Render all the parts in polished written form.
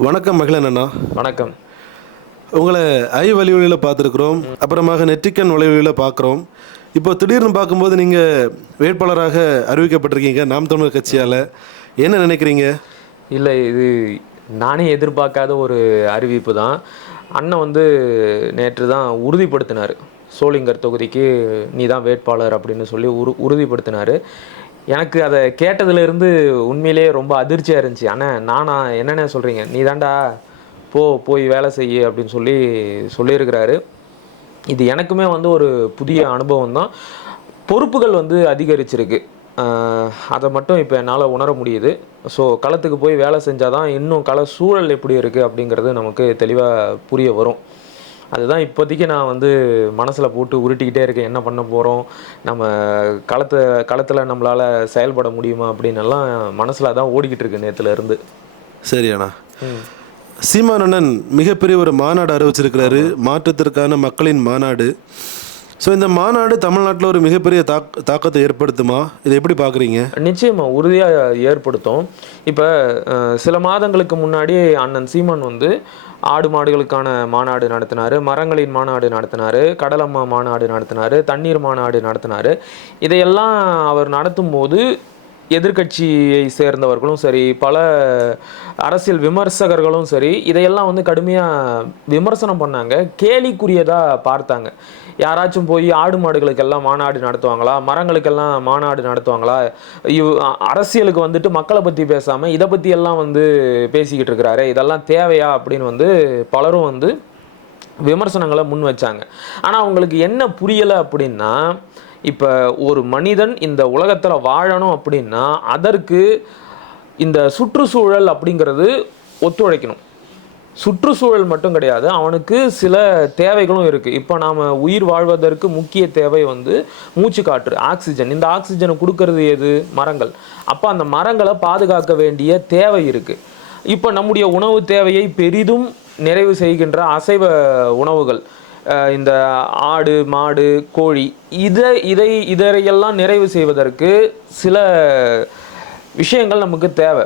வணக்கம் மகிழன் அண்ணா. வணக்கம். உங்களை வழிவழியில் பார்த்துருக்குறோம், அப்புறமாக நெற்றிக்கண் வழிவழியில் பார்க்குறோம். இப்போ திடீர்னு பார்க்கும்போது நீங்கள் வேட்பாளராக அறிவிக்கப்பட்டிருக்கீங்க நாம் தமிழர் கட்சியால். என்ன நினைக்கிறீங்க? இல்லை, இது நானே எதிர்பார்க்காத ஒரு அறிவிப்பு தான். அண்ணன் நேற்று தான் உறுதிப்படுத்தினார், சோளிங்கர் தொகுதிக்கு நீ தான் வேட்பாளர் அப்படின்னு சொல்லி உறுதிப்படுத்தினார். எனக்கு அதை கேட்டதுலேருந்து உண்மையிலே ரொம்ப அதிர்ச்சியாக இருந்துச்சு. அண்ணன் நானா என்னென்ன சொல்கிறீங்க, நீ தாண்டா போய் வேலை செய்ய அப்படின்னு சொல்லியிருக்கிறாரு. இது எனக்குமே ஒரு புதிய அனுபவம் தான். பொறுப்புகள் அதிகரிச்சிருக்கு, அதை மட்டும் இப்போ என்னால் உணர முடியுது. ஸோ களத்துக்கு போய் வேலை செஞ்சால் தான் இன்னும் கள சூழல் எப்படி இருக்குது அப்படிங்கிறது நமக்கு தெளிவாக புரிய வரும். அதுதான் இப்போதைக்கு நான் மனசில் போட்டு உருட்டிக்கிட்டே இருக்கேன். என்ன பண்ண போகிறோம், நம்ம களத்தில் நம்மளால் செயல்பட முடியுமா அப்படின்னு எல்லாம் மனசில் தான் ஓடிக்கிட்டு இருக்கு நேற்றுலேருந்து. சரியாண்ணா. சீமானண்ணன் மிகப்பெரிய ஒரு மாநாடு அறிவிச்சிருக்கிறாரு, மாற்றத்திற்கான மக்களின் மாநாடு. ஸோ இந்த மாநாடு தமிழ்நாட்டில் ஒரு மிகப்பெரிய தாக்கத்தை ஏற்படுத்துமா? இதை எப்படி பார்க்குறீங்க? நிச்சயமாக உறுதியாக ஏற்படுத்தும். இப்போ சில மாதங்களுக்கு முன்னாடி அண்ணன் சீமான் ஆடு மாடுகளுக்கான மாநாடு நடத்தினார், மரங்களின் மாநாடு நடத்தினார், கடலம்மா மாநாடு நடத்தினார், தண்ணீர் மாநாடு நடத்தினார். இதையெல்லாம் அவர் நடத்தும் போது எதிர்கட்சியை சேர்ந்தவர்களும் சரி, பல அரசியல் விமர்சகர்களும் சரி, இதையெல்லாம் கடுமையாக விமர்சனம் பண்ணாங்க, கேலிக்குரியதாக பார்த்தாங்க. யாராச்சும் போய் ஆடு மாடுகளுக்கெல்லாம் மாநாடு நடத்துவாங்களா, மரங்களுக்கெல்லாம் மாநாடு நடத்துவாங்களா, அரசியலுக்கு மக்களை பற்றி பேசாமல் இதை பற்றி எல்லாம் பேசிக்கிட்டு இருக்கிறாரு, இதெல்லாம் தேவையா அப்படின்னு பலரும் விமர்சனங்களை முன் வச்சாங்க. ஆனால் அவங்களுக்கு என்ன புரியலை அப்படின்னா, இப்போ ஒரு மனிதன் இந்த உலகத்தில் வாழணும் அப்படின்னா அதற்கு இந்த சுற்றுச்சூழல் அப்படிங்கிறது ஒத்துழைக்கணும். சுற்றுச்சூழல் மட்டும் கிடையாது, அவனுக்கு சில தேவைகளும் இருக்குது. இப்போ நாம் உயிர் வாழ்வதற்கு முக்கிய தேவை மூச்சு காற்று, ஆக்சிஜன். இந்த ஆக்சிஜனை கொடுக்கறது எது? மரங்கள். அப்போ அந்த மரங்களை பாதுகாக்க வேண்டிய தேவை இருக்குது. இப்போ நம்முடைய உணவு தேவையை பெரிதும் நிறைவு செய்கின்ற அசைவ உணவுகள், இந்த ஆடு மாடு கோழி, இதையெல்லாம் நிறைவு செய்வதற்கு சில விஷயங்கள் நமக்கு தேவை.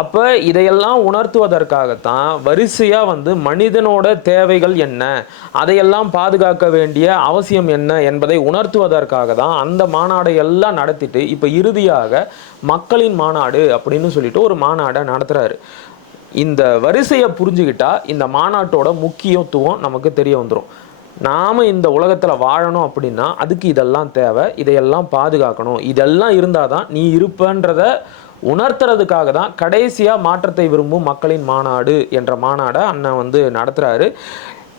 அப்போ இதையெல்லாம் உணர்த்துவதற்காகத்தான் வரிசையாக மனிதனோட தேவைகள் என்ன, அதையெல்லாம் பாதுகாக்க வேண்டிய அவசியம் என்ன என்பதை உணர்த்துவதற்காக தான் அந்த மாநாடை எல்லாம் நடத்திட்டு இப்போ இறுதியாக மக்களின் மாநாடு அப்படின்னு சொல்லிட்டு ஒரு மாநாடை நடத்துகிறாரு. இந்த வரிசையை புரிஞ்சுக்கிட்டா இந்த மாநாட்டோட முக்கியத்துவம் நமக்கு தெரிய வந்துடும். நாம் இந்த உலகத்தில் வாழணும் அப்படின்னா அதுக்கு இதெல்லாம் தேவை, இதையெல்லாம் பாதுகாக்கணும், இதெல்லாம் இருந்தால் தான் நீ இருப்பன்றத உணர்த்துறதுக்காக தான் கடைசியாக மாற்றத்தை விரும்பும் மக்களின் மாநாடு என்ற மாநாடை அண்ணன் நடத்துகிறாரு.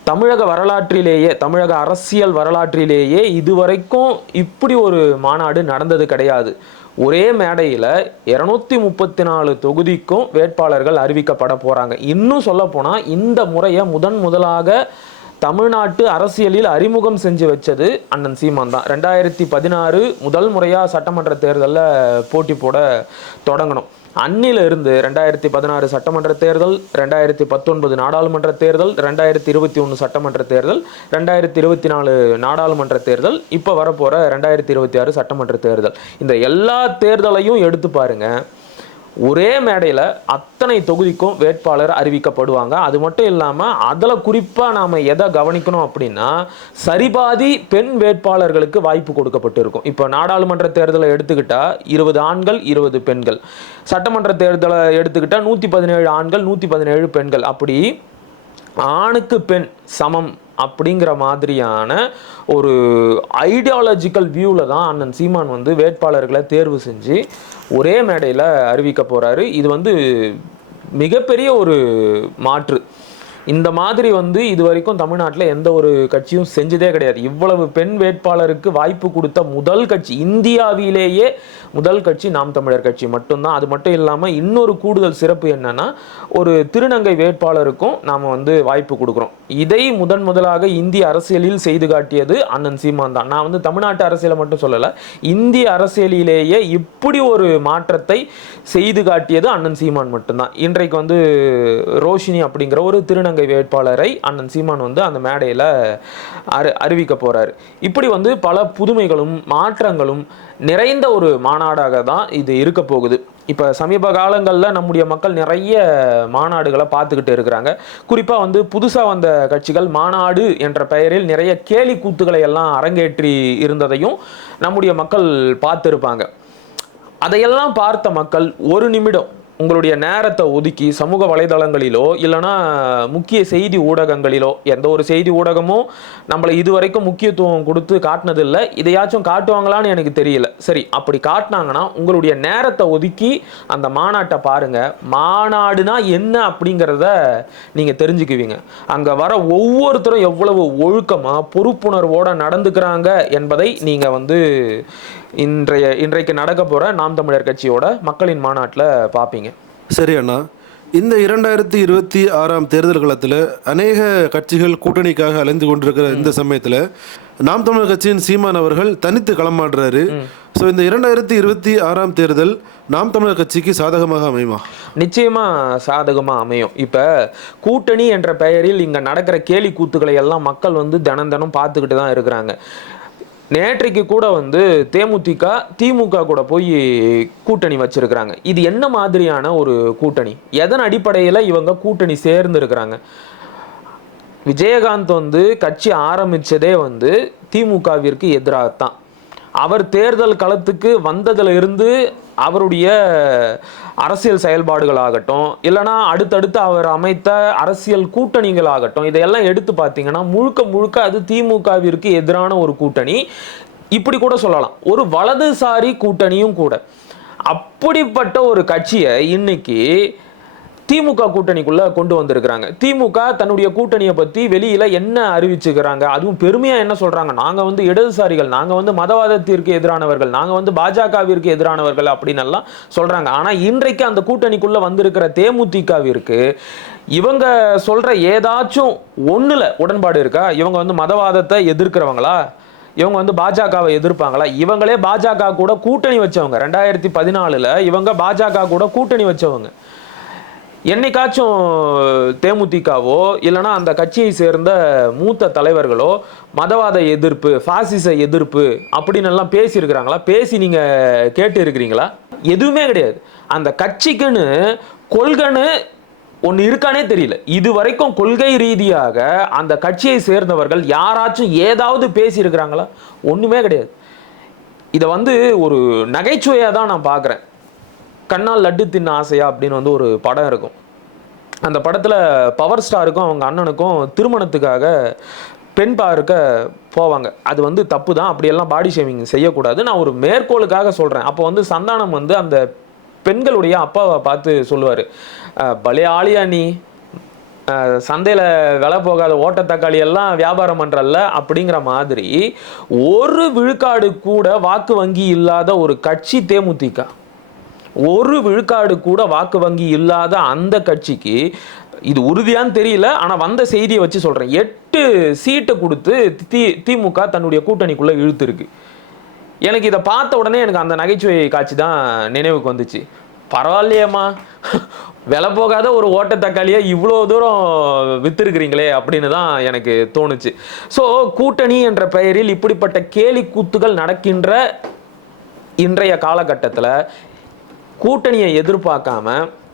தமிழக வரலாற்றிலேயே, தமிழக அரசியல் வரலாற்றிலேயே இதுவரைக்கும் இப்படி ஒரு மாநாடு நடந்தது கிடையாது. ஒரே மேடையில் 234 தொகுதிக்கும் வேட்பாளர்கள் அறிவிக்கப்பட போகிறாங்க. இன்னும் சொல்ல போனால் இந்த முறையை முதலாக தமிழ்நாட்டு அரசியலில் அறிமுகம் செஞ்சு வச்சது அண்ணன் சீமான் தான். 2016 முதல் முறையாக சட்டமன்ற தேர்தலில் போட்டி போட தொடங்கணும். அன்னிலிருந்து 2016 சட்டமன்ற தேர்தல், 2019 நாடாளுமன்ற தேர்தல், 2021 சட்டமன்ற தேர்தல், 2024 நாடாளுமன்ற தேர்தல், இப்போ வரப்போகிற 2026 சட்டமன்ற தேர்தல், இந்த எல்லா தேர்தலையும் எடுத்து பாருங்கள். ஒரே மேடையில் அத்தனை தொகுதிக்கும் வேட்பாளர் அறிவிக்கப்படுவாங்க. அது மட்டும் இல்லாமல் அதில் குறிப்பாக நாம் எதை கவனிக்கணும் அப்படின்னா, சரிபாதி பெண் வேட்பாளர்களுக்கு வாய்ப்பு கொடுக்கப்பட்டு இருக்கும். இப்போ நாடாளுமன்ற தேர்தலை எடுத்துக்கிட்டால் 20 ஆண்கள் 20 பெண்கள், சட்டமன்ற தேர்தலை எடுத்துக்கிட்டால் 117 ஆண்கள் 117 பெண்கள், அப்படி ஆணுக்கு பெண் சமம் அப்படிங்கிற மாதிரியான ஒரு ஐடியாலஜிக்கல் வியூவில் தான் அண்ணன் சீமான் வேட்பாளர்களை தேர்வு செஞ்சு ஒரே மேடையில் அறிவிக்க போகிறாரு. இது மிகப்பெரிய ஒரு மாற்று. இந்த மாதிரி இது வரைக்கும் தமிழ்நாட்டில் எந்த ஒரு கட்சியும் செஞ்சதே கிடையாது. இவ்வளவு பெண் வேட்பாளருக்கு வாய்ப்பு கொடுத்த முதல் கட்சி, இந்தியாவிலேயே முதல் கட்சி நாம் தமிழர் கட்சி மட்டும்தான். அது மட்டும் இல்லாமல் இன்னொரு கூடுதல் சிறப்பு என்னன்னா, ஒரு திருநங்கை வேட்பாளருக்கும் நாம் வாய்ப்பு கொடுக்குறோம். இதை முதலாக இந்திய அரசியலில் செய்து காட்டியது அண்ணன் சீமான் தான். நான் தமிழ்நாட்டு அரசியலை மட்டும் சொல்லலை, இந்திய அரசியலிலேயே இப்படி ஒரு மாற்றத்தை செய்து காட்டியது அண்ணன் சீமான் மட்டும்தான். இன்றைக்கு ரோஷினி அப்படிங்கிற ஒரு திருநங்கை வேட்பாளரை அண்ணன் சீமான் அந்த மேடையில் அறிவிக்க போறாரு. இப்படி பல புதுமைகளும் மாற்றங்களும் நிறைந்த ஒரு மாநாடாக தான் இது இருக்க போகுது. இப்போ சமீப காலங்களில் நம்முடைய மக்கள் நிறைய மாநாடுகளை பார்த்துக்கிட்டு இருக்கிறாங்க. குறிப்பாக வந்து புதுசாக வந்த கட்சிகள் மாநாடு என்ற பெயரில் நிறைய கேலி கூத்துக்களை எல்லாம் அரங்கேற்றி இருந்ததையும் நம்முடைய மக்கள் பார்த்துருப்பாங்க. அதையெல்லாம் பார்த்த மக்கள் ஒரு நிமிடம் உங்களுடைய நேரத்தை ஒதுக்கி சமூக வலைதளங்களிலோ இல்லைனா முக்கிய செய்தி ஊடகங்களிலோ, எந்த ஒரு செய்தி ஊடகமும் நம்மளை இதுவரைக்கும் முக்கியத்துவம் கொடுத்து காட்டினதில்லை, இதையாச்சும் காட்டுவாங்களான்னு எனக்கு தெரியல. சரி, அப்படி காட்டினாங்கன்னா உங்களுடைய நேரத்தை ஒதுக்கி அந்த மாநாட்டை பாருங்க. மாநாடுனா என்ன அப்படிங்கிறத நீங்க தெரிஞ்சுக்குவீங்க. அங்க வர ஒவ்வொருத்தரும் எவ்வளவு ஒழுக்கமா பொறுப்புணர்வோட நடந்துக்கிறாங்க என்பதை நீங்க வந்து இன்றைக்கு நடக்க போற நாம் தமிழர் கட்சியோட மக்களின் மாநாட்டில் பார்ப்பீங்க. சரி அண்ணா, இந்த 2026 தேர்தல் காலத்தில் அநேக கட்சிகள் கூட்டணிக்காக அலைந்து கொண்டிருக்கிற இந்த சமயத்தில் நாம் தமிழர் கட்சியின் சீமான் அவர்கள் தனித்து களமாடுறாரு. ஸோ இந்த 2026 தேர்தல் நாம் தமிழர் கட்சிக்கு சாதகமாக அமையுமா? நிச்சயமா சாதகமா அமையும். இப்ப கூட்டணி என்ற பெயரில் இங்க நடக்கிற கேலி கூத்துக்களை எல்லாம் மக்கள் வந்து தினம் பார்த்துக்கிட்டு தான் இருக்கிறாங்க. நேற்றைக்கு கூட வந்து தேமுதிக திமுக கூட போய் கூட்டணி வச்சிருக்கிறாங்க. இது என்ன மாதிரியான ஒரு கூட்டணி? எதன் அடிப்படையில் இவங்க கூட்டணி சேர்ந்து இருக்கிறாங்க? விஜயகாந்த் வந்து கட்சி ஆரம்பிச்சதே வந்து திமுகவிற்கு எதிராகத்தான். அவர் தேர்தல் களத்துக்கு வந்ததுல இருந்து அவருடைய அரசியல் செயல்பாடுகளாகட்டும் இல்லைனா அடுத்தடுத்து அவர் அமைத்த அரசியல் கூட்டணிகளாகட்டும், இதையெல்லாம் எடுத்து பார்த்தீங்கன்னா முழுக்க அது திமுகவிற்கு எதிரான ஒரு கூட்டணி. இப்படி கூட சொல்லலாம், ஒரு வலதுசாரி கூட்டணியும் கூட. அப்படிப்பட்ட ஒரு கட்சியை இன்னைக்கு திமுக கூட்டணிக்குள்ள கொண்டு வந்திருக்கிறாங்க. திமுக தன்னுடைய கூட்டணியை பத்தி வெளியில என்ன அறிவிச்சுக்கிறாங்க? அதுவும் பெருமையா என்ன சொல்றாங்க? நாங்க வந்து இடதுசாரிகள், நாங்க வந்து மதவாதத்திற்கு எதிரானவர்கள், நாங்க வந்து பாஜகவிற்கு எதிரானவர்கள் அப்படின்னு எல்லாம் சொல்றாங்க. ஆனா இன்றைக்கு அந்த கூட்டணிக்குள்ள வந்திருக்கிற தேமுதிகவிற்கு இவங்க சொல்ற ஏதாச்சும் ஒண்ணுல உடன்பாடு இருக்கா? இவங்க வந்து மதவாதத்தை எதிர்க்கிறவங்களா? இவங்க வந்து பாஜகவை எதிர்ப்பாங்களா? இவங்களே பாஜக கூட கூட்டணி வச்சவங்க. 2014 இவங்க பாஜக கூட கூட்டணி வச்சவங்க. என்னைக்காச்சும் தேமுதிகவோ இல்லைனா அந்த கட்சியை சேர்ந்த மூத்த தலைவர்களோ மதவாத எதிர்ப்பு, பாசிச எதிர்ப்பு அப்படின்னு எல்லாம் பேசியிருக்கிறாங்களா? பேசி நீங்க கேட்டு இருக்கிறீங்களா? எதுவுமே கிடையாது. அந்த கட்சிக்குன்னு கொள்கைன்னு ஒன்று இருக்கானே தெரியல. இது வரைக்கும் கொள்கை ரீதியாக அந்த கட்சியை சேர்ந்தவர்கள் யாராச்சும் ஏதாவது பேசியிருக்கிறாங்களா? ஒன்றுமே கிடையாது. இதை வந்து ஒரு நகைச்சுவையாக தான் நான் பார்க்குறேன். கண்ணால் லட்டு தின்ன ஆசையா அப்படின்னு வந்து ஒரு படம் இருக்கும். அந்த படத்தில் பவர் ஸ்டாருக்கும் அவங்க அண்ணனுக்கும் திருமணத்துக்காக பெண் பார்க்க போவாங்க. அது வந்து தப்பு தான், அப்படியெல்லாம் பாடி ஷேமிங் செய்யக்கூடாது. நான் ஒரு மேற்கோளுக்காக சொல்கிறேன். அப்போ வந்து சந்தானம் வந்து அந்த பெண்களுடைய அப்பாவை பார்த்து சொல்லுவார், பலே ஆளியா நீ, சந்தையில் விலை போகாத ஓட்ட தக்காளி எல்லாம் வியாபாரம் பண்ணுறல்ல அப்படிங்கிற மாதிரி. ஒரு விழுக்காடு கூட வாக்கு வங்கி இல்லாத ஒரு கட்சி தேமுதிக. ஒரு விழுக்காடு கூட வாக்கு வங்கி இல்லாத அந்த கட்சிக்கு இது உறுதியான்னு தெரியல, ஆனால் வந்த செய்தியை வச்சு சொல்கிறேன், 8 சீட்டை கொடுத்து திமுக தன்னுடைய கூட்டணிக்குள்ளே இழுத்துருக்கு. எனக்கு இதை பார்த்த உடனே எனக்கு அந்த நகைச்சுவை காட்சி தான் நினைவுக்கு வந்துச்சு. பரவாயில்லையம்மா, விலை போகாத ஒரு ஓட்ட தக்காளியை இவ்வளோ தூரம் வித்துருக்கிறீங்களே அப்படின்னு தான் எனக்கு தோணுச்சு. ஸோ கூட்டணி என்ற பெயரில் இப்படிப்பட்ட கேலி கூத்துகள் நடக்கின்ற இன்றைய காலகட்டத்தில் கூட்டணியை எதிர்பார்க்காம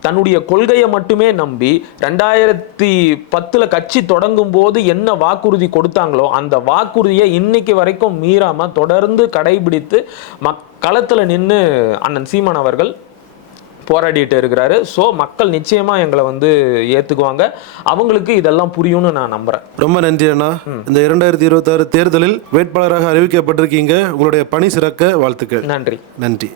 தன்னுடைய கொள்கையை மட்டுமே நம்பி 2010 கட்சி தொடங்கும் போது என்ன வாக்குறுதி கொடுத்தாங்களோ அந்த வாக்குறுதியை இன்னைக்கு வரைக்கும் மீறாம தொடர்ந்து கடைபிடித்து களத்தில் நின்று அண்ணன் சீமான் அவர்கள் போராடிட்டு இருக்கிறாரு. ஸோ மக்கள் நிச்சயமா எங்களை வந்து ஏத்துக்குவாங்க. அவங்களுக்கு இதெல்லாம் புரியும்னு நான் நம்புறேன். ரொம்ப நன்றி அண்ணா. இந்த 2026 தேர்தலில் வேட்பாளராக அறிவிக்கப்பட்டிருக்கீங்க. உங்களுடைய பணி சிறக்க வாழ்த்துக்கள். நன்றி. நன்றி.